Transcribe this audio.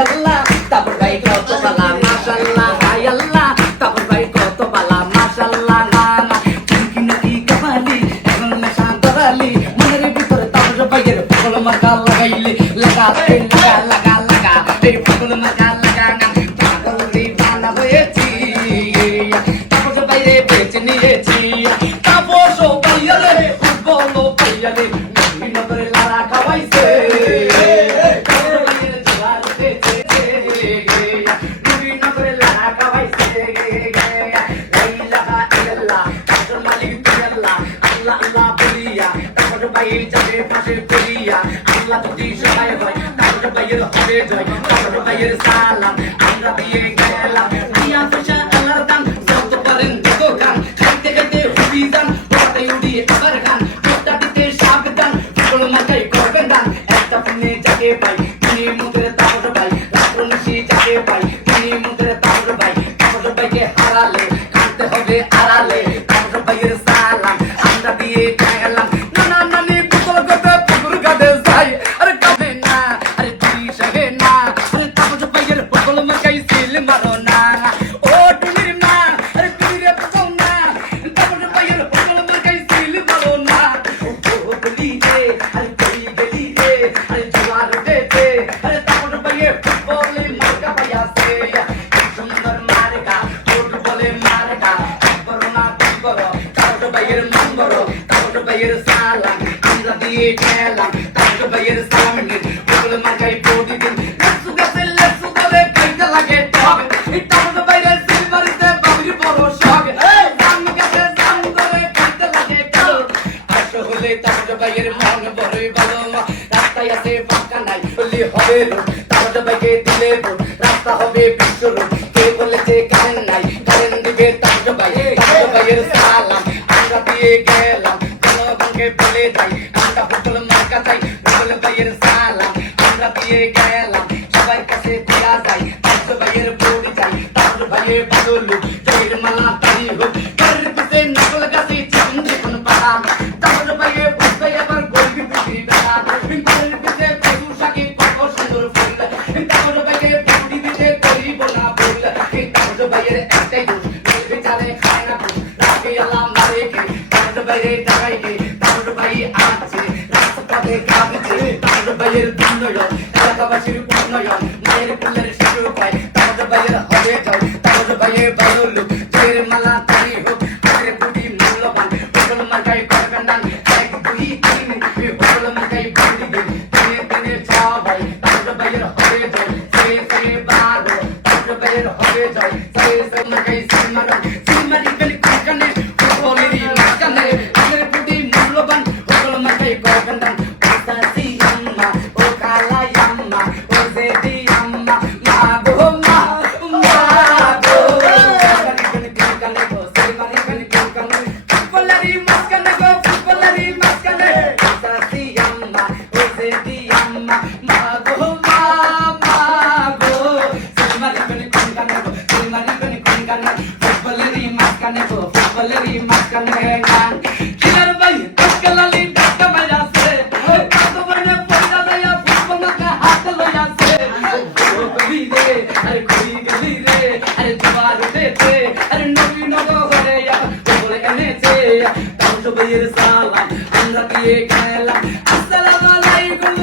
আল্লাহ তাপস ভাই কত বালা মাশাআল্লাহ হায় আল্লাহ তাপস ভাই কত বালা মাশাআল্লাহ না না চুমকি নাকি কাবালি এখন মেশা দরালি মনের ভিতরে তাপস ভাইয়ের পাগল মার্কা লাগাইলে লাগা লাগা লাগা এই পাগল মার্কা লাগা না পাগল দিওয়ানা হয়েছি তাপস ভাইরে বেঁচে নিয়েছি তাপস ভাইয়ারে বলো ভাইয়ারে নগরে লারা খাওয়াইছে আল্লাহ যদি সহায় হয় তাহলে ভাইয়ের হবে জয় তাহলে ভাইয়ের সালাম আমরা দিয়ে গেলাম দিয়া পয়সা আল্লাহর দান যত পারেন যত গান খাইতে খাইতে হুবি যান ওটাই উড়িয়ে আবার গান ওটা দিতে সাবধান ফুল মাথায় করবেন দান একটা ফোনে যাকে পাই তিনি মুখের তাপস ভাই রাত্র নিশি যাকে পাই তিনি মুখের তাপস ভাই তাপস ভাইকে হারালে কাঁদতে হবে আড়ালে তাপস ভাইয়ের সালাম আমরা দিয়ে গেলাম আমরা দিয়ে গেলাম তাপস ভাইয়ের সামনে বগল মাথায় পড়ি দিন লেসু গাছে লেসু ধরে খাইতে লাগে টক এই তাপস ভাইয়ের সিলভারিতে বাবরি বড় শখ জাম গাছে জাম ধরে খাইতে লাগে টক আসলে তাপস ভাইয়ের মন বড়ই ভালো রাস্তায় আছে ফাঁকা নাই বললি হবে তাপস ভাইকে দিলে রাস্তা হবে বিশ্বর কে বলেছে কারেন্ট নাই কারেন্ট দিবে তাপস ভাইয়ের সালাম আমরা দিয়ে গেলাম বলে যাই আমরা হোটেল মার্কা চাই হোটেল ভাইয়ের সালাম আমরা দিয়ে গেলাম সবার কাছে দেয়া যায় তাপস ভাইয়ের বড়ি চাই তাপস ভাইয়ের বাদলু জয়ের মালা তারি হোক ঘরের পিছে নকল গাছে চিকন চিকন পাড়া তাপস ভাইয়ের বসে আবার গরিব পিছি বেড়া ঘরের পিছে কচু শাকে কত সুন্দর ফুল তাপস ভাইয়ের বড়ি দিতে করিব না ভুল তাপস ভাইয়ের একটাই দোষ বিচারে খায় না রাখে আল্লাহ মারে কে তাপস ভাইয়ের টাকাই কে আছে রাস্তাতে কাঁদছে তাপস ভাইয়ের উন্নয়ন এলাকাবাসীর উন্নয়ন মায়ের কুলের শিশু পায় তাপস ভাইয়ের হবে জয় তাপস ভাইয়ের বাদল জয়ের মালা তারি হোক আগের কোটি মূল্যবান হোটেল মার্কায় করবেন দান এক দুই তিন হোটেল মার্কায় বলি দিন দিনে দিনে যাওয়া ভাই তাপস ভাইয়ের হবে জয় সে বারো তাপস ভাইয়ের হবে জয় সে মার্কায় সিমারন সিমারি বেলি কানে হোটেলেরই মাঝখানে আগের কোটি মূল্যবান করবেন পাশাসি আম্মা ও কালা আম্মা ও জেদি আম্মা মা গো মা গো কানে গো সিমারি কানে ফুটবলারি মাঝখানে গো ফুটবলারি মাঝখানে পাশাসি আম্মা ও জেদি আম্মা মা গো সিমারি কানে গো সিমারি কানে ফুটবলারি মাঝখানে গো ফুটবলারি মাঝখানে গান কিলার ভাই তকলালি সালাম আমরা দিয়ে গেলাম আসসালামু আলাইকুম